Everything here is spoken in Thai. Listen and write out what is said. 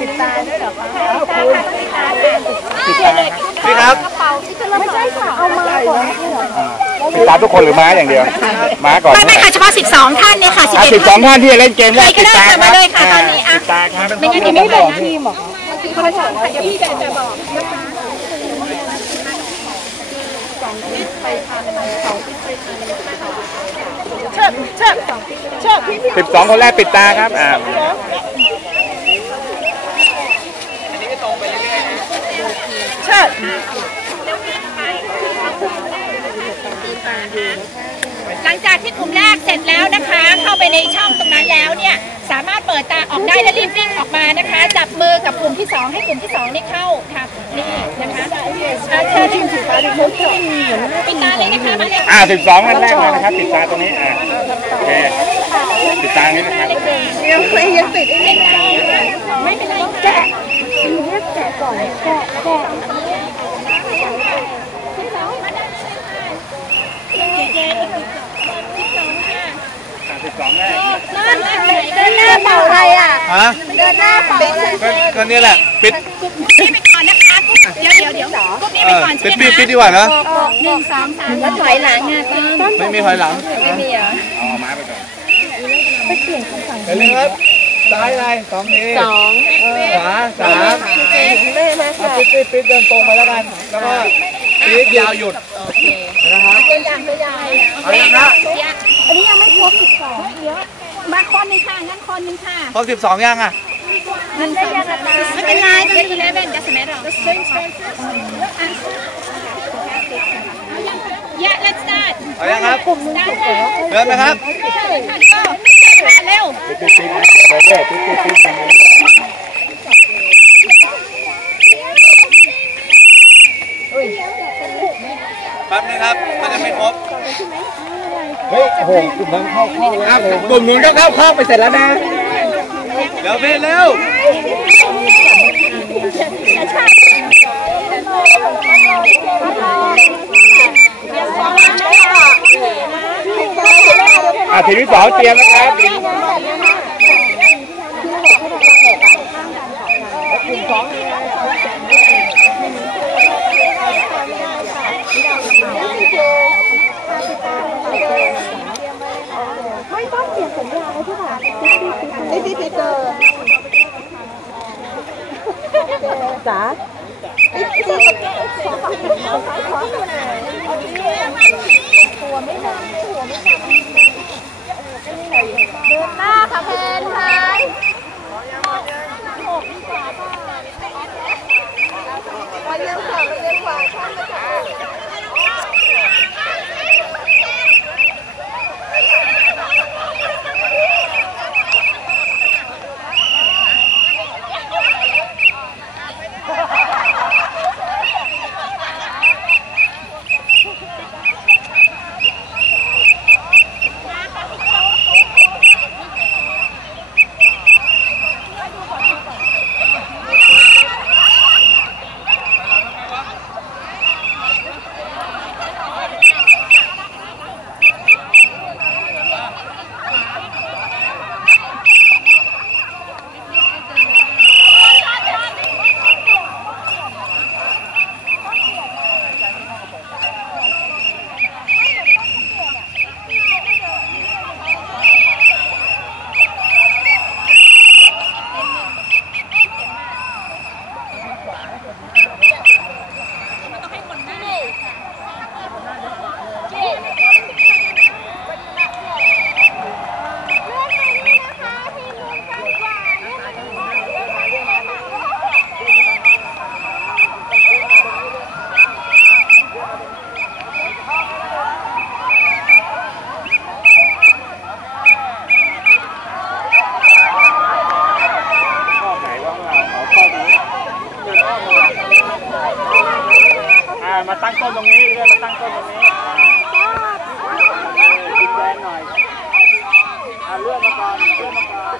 ปิดตาด้วยเหรอคะพี่ครับไม่ใช่ค่ะเอามาก่อนติดตามทุกคนหรือม้าอย่างเดียว ม้าก่อน ไม่ไม่ค่ะเฉพาะ 12 ท่านเนี่ยค่ะอะสิบสองท่านที่จะเล่นเกมแรกใครก็ติดได้ตาค่ะคมารับเลยค่ะตอนนี้อะติดตาครับไม่งั้นต้เดี๋อยวงไม่บแบ่องกทีมหรอคนค่ะเดี๋ยวพี่แบ่งจะบอกนะคะเชิดเชิดเชิดพี่สิบสองคนแรกปิดตาครับอ่า เชิดหลังจากที่กลุ่มแรกเสร็จแล้วนะคะ เข้าไปในช่องตรงนั้นแล้วเนี่ยสามารถเปิดตาออกได้และรีบวิ่งออกมานะคะ จับมือกับกลุ่มที่สองให้กลุ่มที่สองนี่เข้าค่ะนี่นะคะอ่าเชิญทีมสีฟ้าดิเขาปิดตาเลยนะคะมาเลยอ่าสิบสองท่านแรกเลยนะครับปิดตาตรงนี้อ่าโอเคปิดตานี้นะครับยังเคยยังติดไม่เป็นไรแกะ แกะก่อนแกะแกะ สิบสองแรกเดินหน้าเป่าอะไรอะ ฮะเดินหน้าเป่าอะไรก็ก็นี่แหละ ปิดนี่ไปก่อนนะคะเดี๋ยวเดี๋ยวเดี๋ยวกลุ่มนี้ไปก่อนใช่ไหมปิดคะปิดดีกว่านะหนึ่งสองสามแล้วถอยหลังอะต้นไม่มีถอยหลังไม่มีเหรอเอาไม้ไปก่อนไปเปลี่ยนคำสั่งเร็วครับซ้ายอะไรสองทีสองขวาสามแม่มาเอาค่ะปิดปิดปิดเดินตรงไปแล้วกัน แล้วก็ปิดยาวหยุดนะครับตัวอย่างตัวอย่างเอาละนะ อันนี้ยังไม่ครบสิบสองมาคนหนึงค่ะงั้นคนหนึงค่ะครบสิบสองยังอะมันได้ยังไงไม่เป็นไรไม่เป็นไรเป็นจะสมัยหรอ Yeah let's start เอายังครับได้เลยเดินไหมครับ ค่ะเร็วปิดปิดปิดไปเรื่อยปิดปิดปิดไปแป๊บนึงครับ มันจะไม่ครบ เฮ้ยโอ้โหกลุ่มนั้นเข้าเข้าแล้วกลุ่มนู้นก็เข้าเข้าไปเสร็จแล้วนะเดี๋ยวเบนเร็วอะทีมที่สองเตรียมนะครับ ไม่ต้องเปลี่ยนสัญญาเลยที่ ค่ะติ๊ดติ๊ดติ๊ดเจอจ๋าติ๊ดติ๊ดติ๊ดขอฝากขอฝากขอตัวไหนตัวไม่นานตัวไม่นานเดินหน้าค่ะเพนไทยมาเลี้ยงขวามาเลี้ยง ตั้งต้นตรงนี้เรื่อยมาตั้งต้นตรงนี้ดินแดงหน่อยเลื่อนมาก่อนเลื่อนมาก่อน